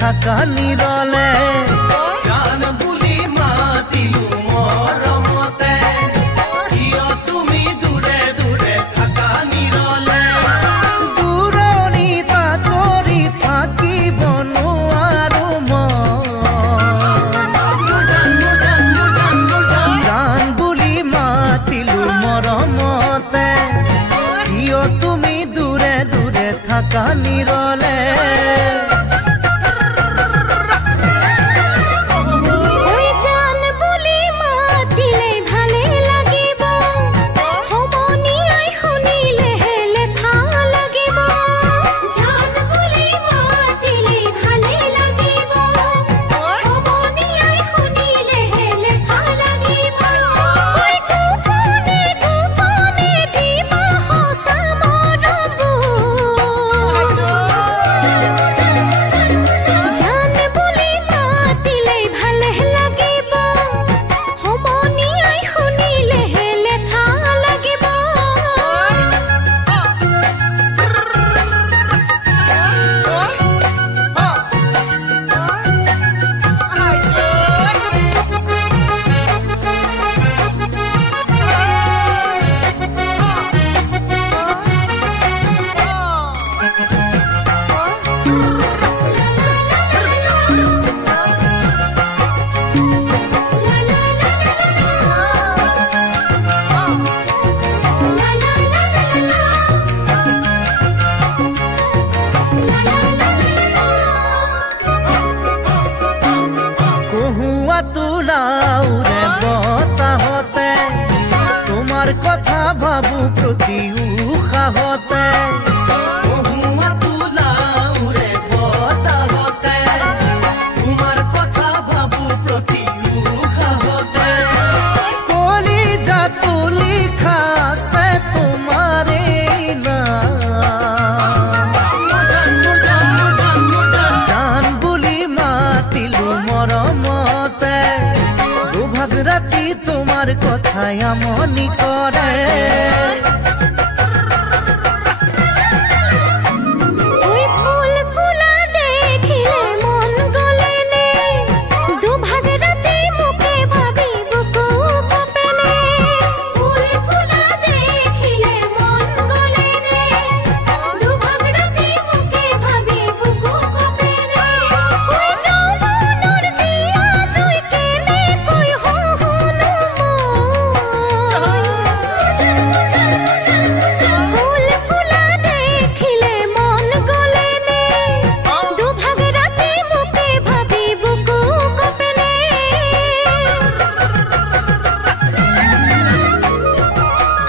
থাকা নিৰলে জান বুলি মাতিলো মৰমতে কিয় তুমি দূৰে দূৰে থাকা নিৰলে দূৰণিত আঁতৰি থাকিব নোৱাৰো জান বুলি মাতিলো মৰমতে কিয় তুমি দূৰে দূৰে থাকা নিৰলে তুলাউৰে বতাহতে তোমাৰ কথা ভাবু প্ৰতি উষাহতে তুলাউৰে বতাহতে তোমাৰ কথা ভাবো প্ৰতি উষাহতে কলিজা তুলি খাছে তোমাৰে জান বুলি মাতিলো মৰমতে দুভাগ ৰাতি তোমাৰ কথায় আমনি কৰে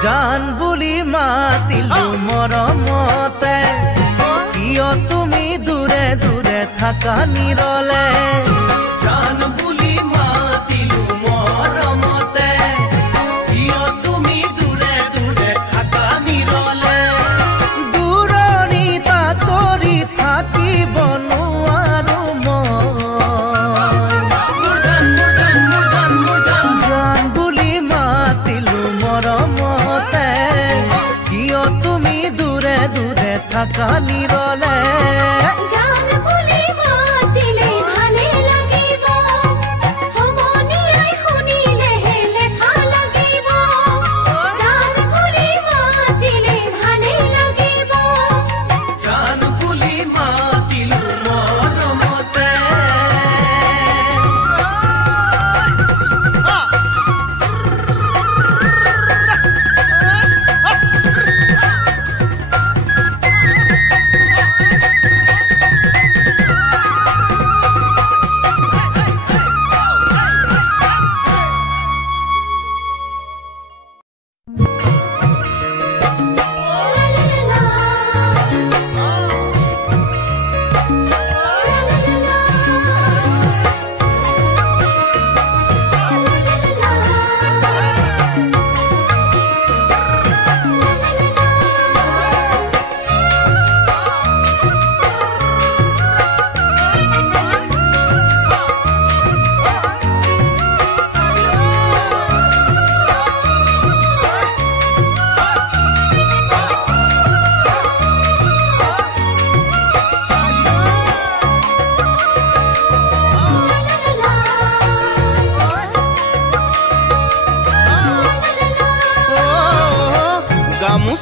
জান বুলি মাতিলো মৰমতে কিয় তুমি দূৰে দূৰে থাকা নিৰলে জান বুলি মাতিলো মৰমতে কিয় তুমি দূৰে দূৰে থাকা নিৰলে দূৰণিত আঁতৰি থাকিব নোৱাৰো জান বুলি মাতিলো মৰমতে কিয় তুমি দূৰে দূৰে থাকা নিৰলে জান বুলি মাতিলো মৰমতে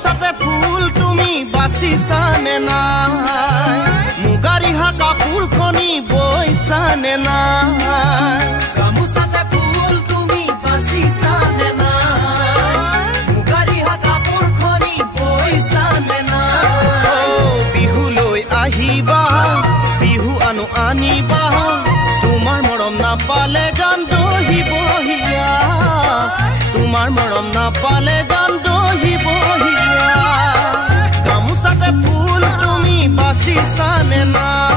গামোচাতে ফুল তুমি বাচিছানে নাই মুগাৰিহা কাপোৰখনি বৈছানে নাই গামোচাতে ফুল তুমি বাচিছানে নাই মুগাৰিহা কাপোৰখনি বৈছানে নাই বিহুলৈ আহিবা বিহু আনো আনিবা তোমাৰ মৰম নাপালে জান দহিবহিয়া তোমাৰ মৰম নাপালে জান দহিবহিয়া গামোচাতে ফুল তুমি বাচিছানে নাই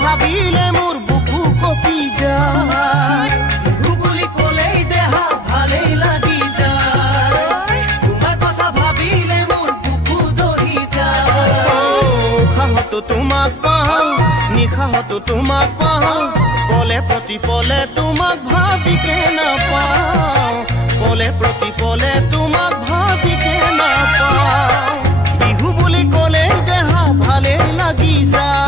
ভাবিলে মোৰ বুকু কপি যায় বুলি কলেই দেহা ভালেই লাগি যায় তোমাৰ কথা ভাবিলে মোৰ বুকু দহি যায় উশাহতো তোমাক পাওঁ নিশাহতো তোমাক পাওঁ পলে প্ৰতি পলে তোমাক ভাবিকে নাপাওঁ পলে প্ৰতি পলে তোমাক ভাবিকে নাপাওঁ বিহু বুলি কলেই দেহা ভালেই লাগি যায়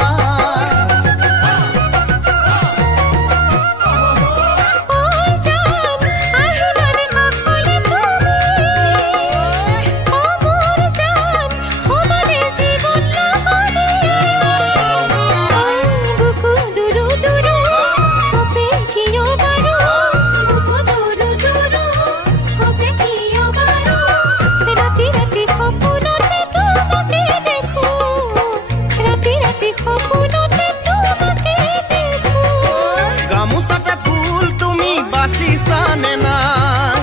গামোচাতে ফুল তুমি বাচিছানে নাই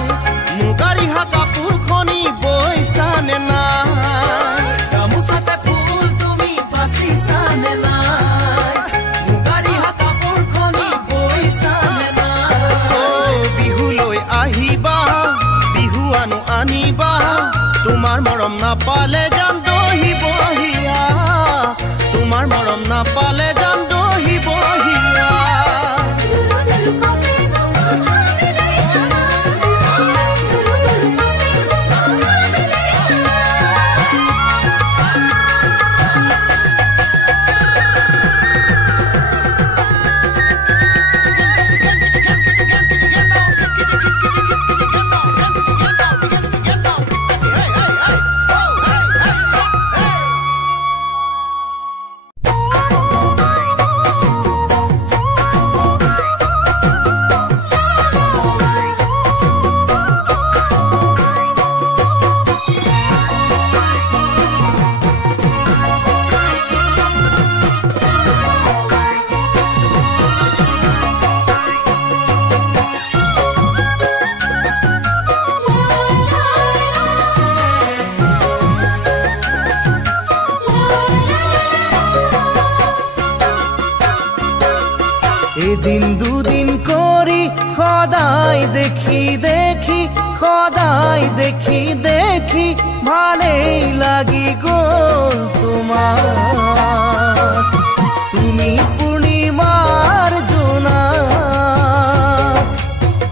মুগাৰিহা কাপোৰখনি বৈছানে নাই গামোচাতে ফুল তুমি বাচিছানে নাই মুগাৰিহা কাপোৰখনি বৈছানে নাই বিহুলৈ আহিবা বিহু আনো আনিবা তোমাৰ মৰম নাপালে জান দহিবহিয়া তোমাৰ মৰম নাপালে জান দহিবহিয়া এদিন দুদিন করি সদায় দেখি দেখি সদায় দেখি দেখি ভালেই লাগি গ'ল তোমাৰ তুমি পূৰ্ণিমাৰ জোনাক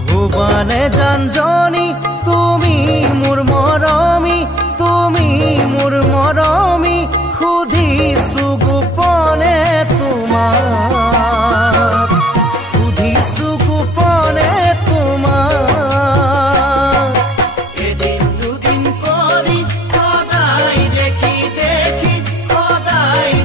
ভুৱানে জানজনী তুমি মোৰ মৰমী তুমি মোৰ মৰমী সুধিছো গোপনে তোমাক সুধিছো গোপনে তোমাক এদিন দুদিন কৰি সদায় দেখি দেখি সদায়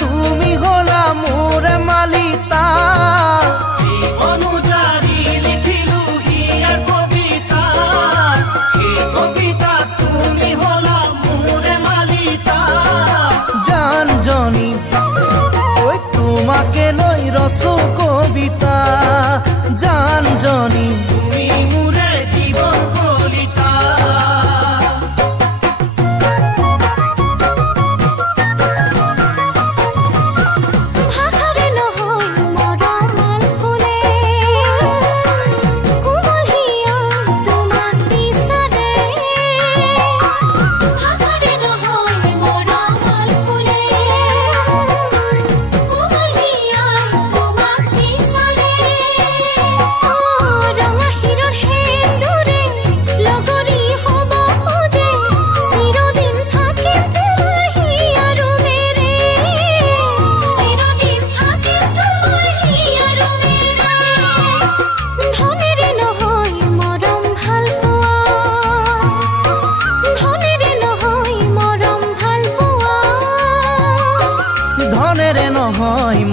তুমি হলা মোৰ মালিতা অনুযায়ী লিখিলো হিয়াৰ কবিতা এই কবিতা তুমি হলা মোৰ মালিতা জান জনী ঐ তোমাকে লৈ ৰচো কবিতা জান জনী তুমি মোৰে জীৱন কলিতা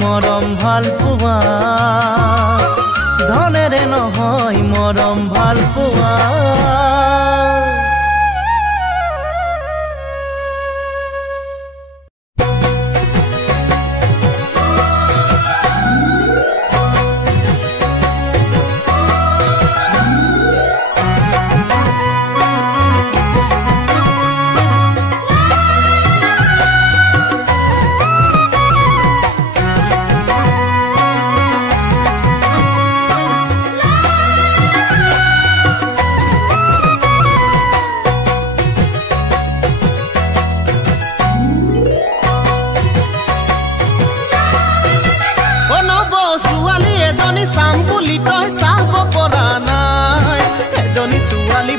মৰম ভাল পোৱা ধনেৰে নহয় মৰম ভাল পোৱা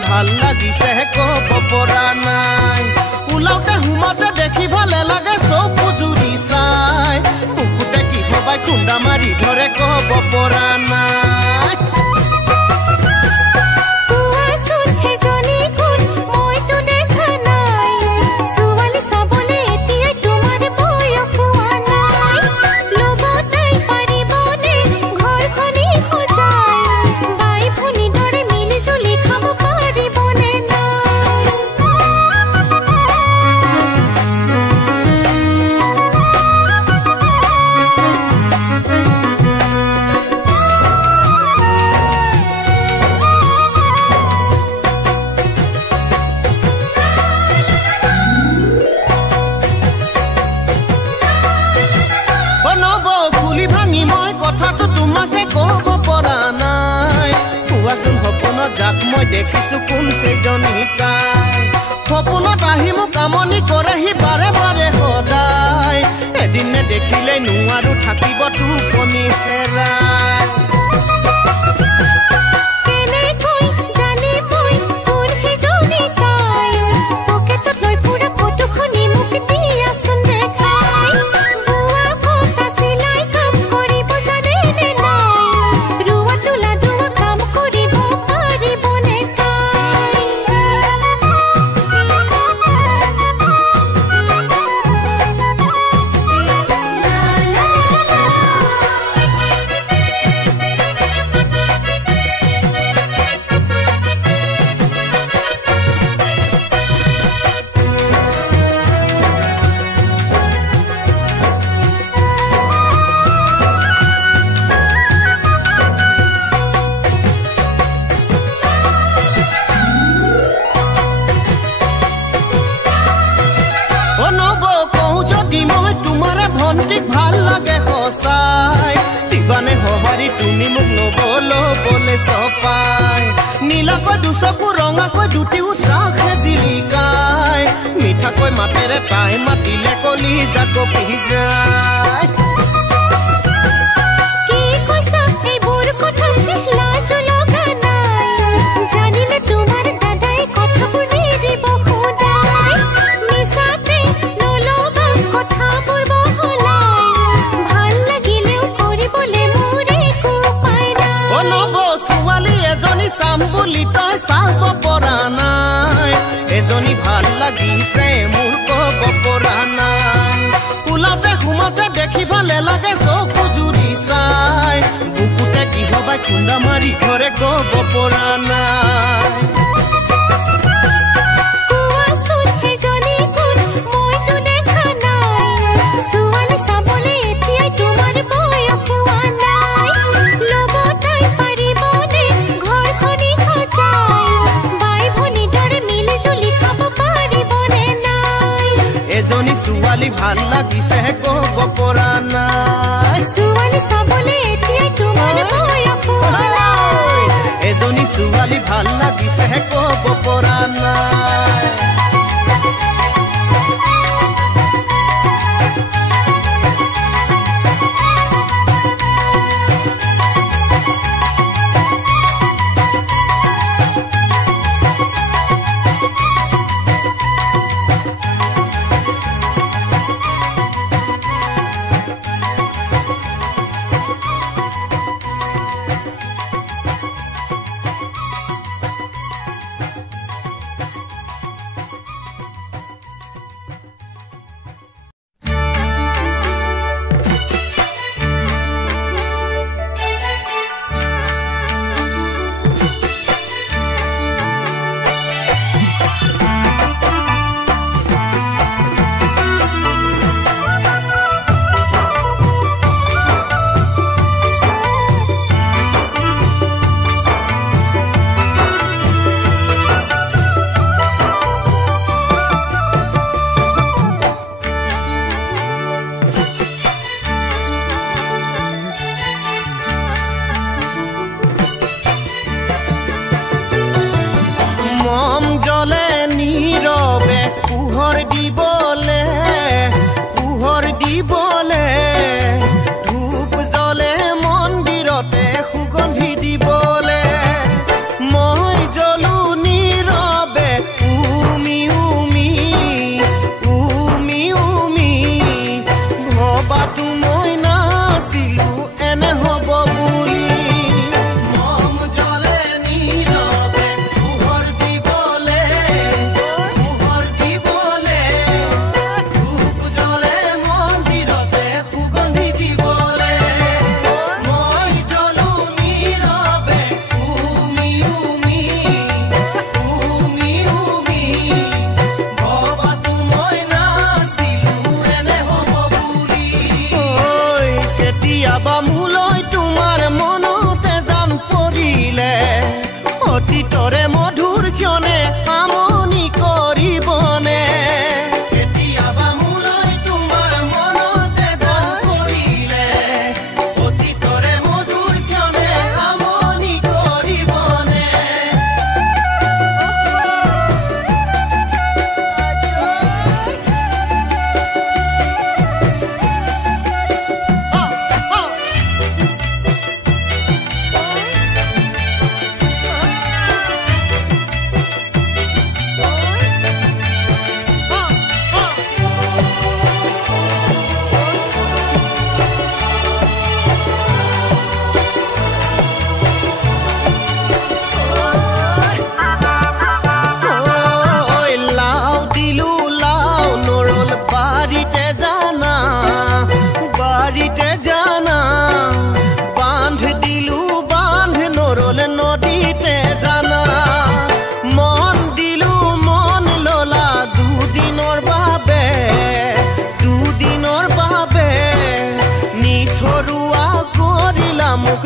ভাল লাগিছে কব পৰা নাই ওলাওতে হুমতে দেখি ভালে লাগে চকু জুৰি চাই বুকুতে কি হবাই খুন্দা মাৰি ধৰে কব পৰা নাই যাক মই দেখিছো কোন কেইজনী তাই সপোনত আহি মোক আমনি কৰেহি বাৰে বাৰে সদায় এদিন দেখিলে নোৱাৰো থাকিব টোপনি হেৰাই ভাল লাগে সঁচাই দিবানে সঁহাৰি তুমি মোক নবলো বলে চপাই নীলাকৈ দুচকু ৰঙাকৈ দুটিও ৰাখে জিলিকাই মিঠাকৈ মাতেৰে তাই মাতিলে কলি জাক পিহি যায় জানিলে তোমাৰ দাদাই কথাবোৰ নিদিব সদায় মিছাতে নলবা কথাবোৰ চাম বুলি তই চাব পৰা নাই এজনী ভাল লাগিছে মোৰ কব পৰা নাই ওলাওতে সোমাতে দেখি ভালে লাগে চকু জুৰি চাই বুকুতে কি হবাই খুন্দা মাৰি ঘৰে ক'ব পৰা নাই এজনী ছোৱালী ভাল লাগিছে ক'ব পৰা নাই ছোৱালী চাবলৈ এতিয়া তোমাৰ বয়স হোৱা নাই এজনী ছোৱালী ভাল লাগিছে ক'ব পৰা নাই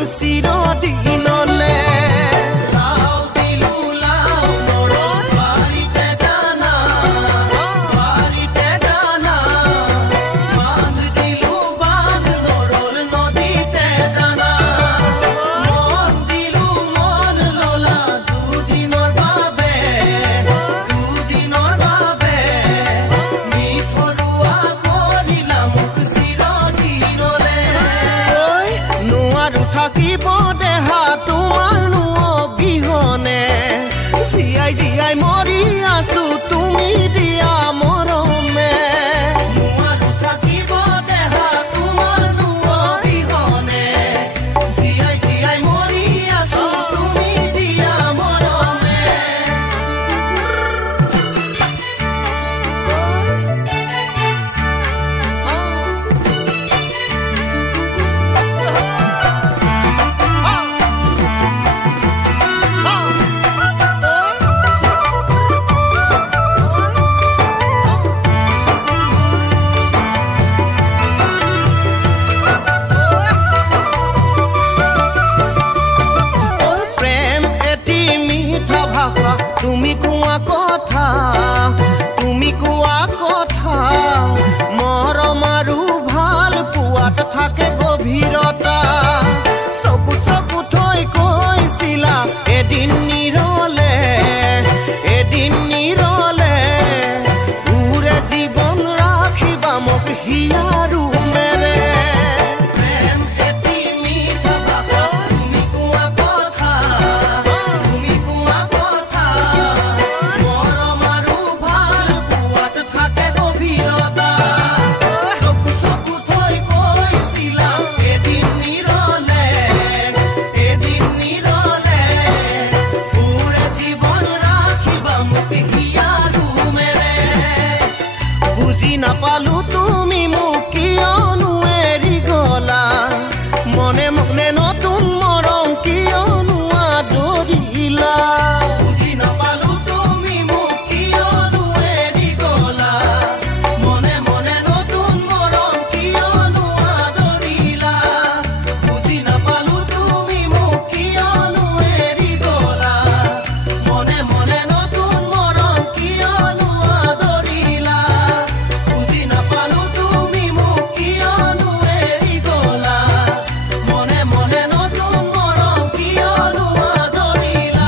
চিৰদিনলে থাকিব দেহাত নাপালো তুমি মোক কিয়নো এৰি গলা মনে মনে নতুন মৰম কিয়নো আদৰিলা বুজি নাপালো তুমি মোক কিয়নো এৰি গলা মনে মনে নতুন মৰম কিয়নো আদৰিলা বুজি নাপালো তুমি মোক কিয়নো এৰি গলা মনে মনে নতুন মৰম কিয়নো আদৰিলা বুজি নাপালো তুমি মোক কিয়নো এৰি গলা মনে মনে নতুন মৰম কিয়নো আদৰিলা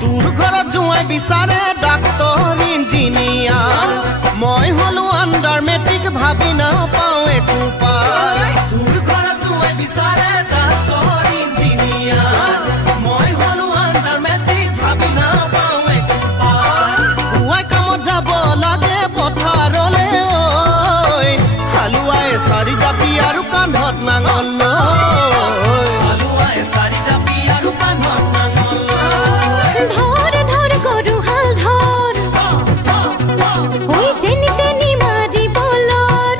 তোৰ ঘৰত জোঁৱাই বিচাৰে ডাক্তৰ ইঞ্জিনিয়াৰ মই হলো আণ্ডাৰ মেট্ৰিক ভাবি নাপাওঁ একো পাই তোৰ ঘৰত জোঁৱাই বিচাৰে ডাক্তৰ ইঞ্জিনিয়াৰ মই হলো আণ্ডাৰ মেট্ৰিক ভাবি নাপাওঁ একো পাই পুৱাই কামত যাব লাগে পথাৰলে ঐ হালোৱাই চাৰি জাপি আৰু কান্ধত নাঙল লৈ হালোৱাই চাৰি জাপি আৰু কান্ধত নাঙল ধৰ ধৰ গৰু হাল ধৰ ওই যেনি তেনি মাৰি বলৰ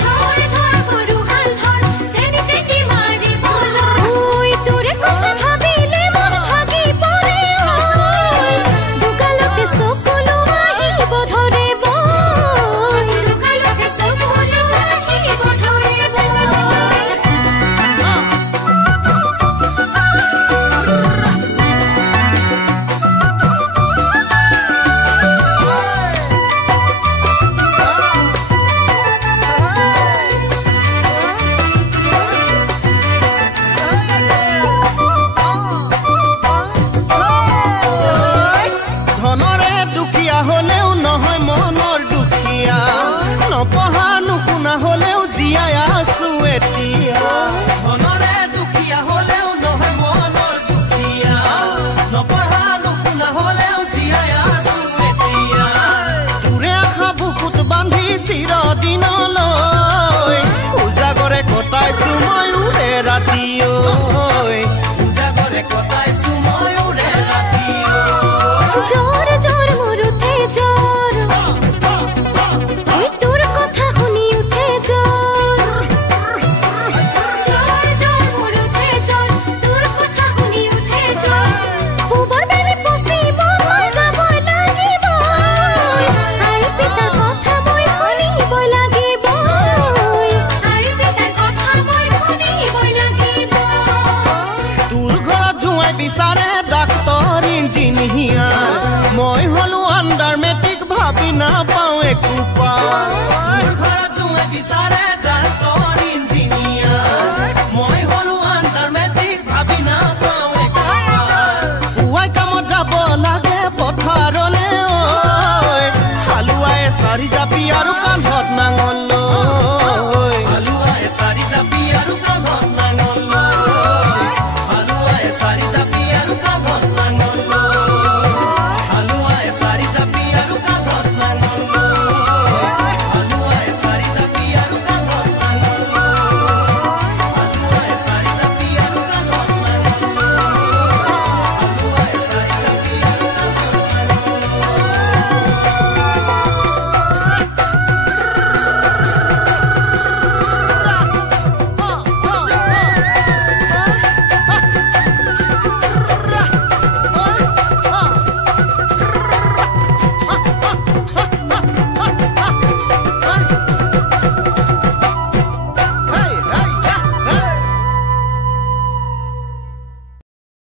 ধৰ ধৰ গৰু হাল ধৰ যেনি তেনি মাৰি বলৰ ওই তোৰে কথা ভাবিলে মন ভাগি পৰে দুকালতে চকুলো আহিব ধৰে বৈ দুকালতে চকুলো আহিব ধৰে বৈ ধনৰে দুখীয়া হলেও নহয় মনৰ দুখীয়া নপঢ়া নুশুনা হলেও জীয়াই আছো এতিয়া ধনৰে দুখীয়া হলেও নহয় মনৰ দুখীয়া নপঢ়া নুশুনা হলেও জীয়াই আছো এতিয়া তোৰে আশা বুকুত বান্ধি চিৰদিনলৈ উজাগৰে কটাইছো ময়ূৰে ৰাতি ঐ উজাগৰে কটাইছো ময়ূৰে ৰাতি জোৰ জোৰ মোৰ উঠে জোৰ ওই তোৰ কথা শুনি উঠে জোৰ জোৰ জোৰ মোৰ উঠে জোৰ তোৰ কথা শুনি উঠে জোৰ পূবৰ বেলি পচিব মই যাব লাগিব আই পিতাৰ কথা মই শুনিব লাগিব আই পিতাৰ কথা মই শুনিব লাগিব তোৰ ঘৰত জোঁৱাই বিচাৰে ডাক্তৰ ইঞ্জিনিয়াৰ মই হলো আণ্ডাৰ মেট্ৰিক ভাবি নাপাওঁ একো পাই তোৰ ঘৰত জোঁৱাই বিচাৰে